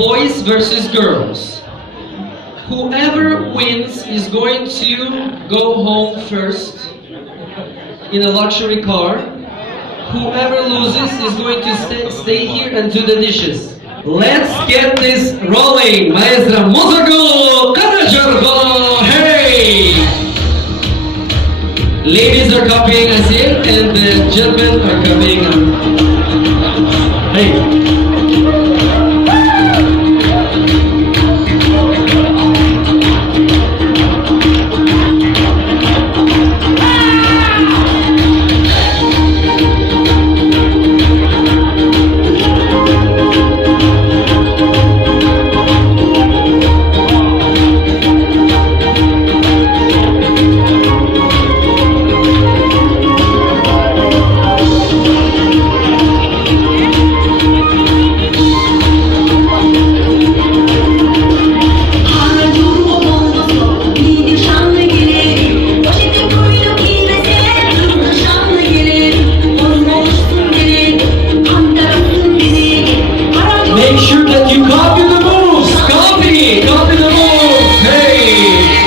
boys versus girls. Whoever wins is going to go home first in a luxury car. Whoever loses is going to stay here and do the dishes. Let's get this rolling. Maestra Mozago Karajargo. Hey! Ladies are copying us in and the gentlemen are copying us. Hey! Make sure that you copy the moves. Copy the moves. Hey.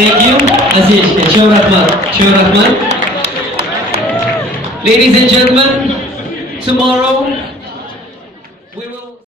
Thank you. Aziz, Show Rahman. Ladies and gentlemen, tomorrow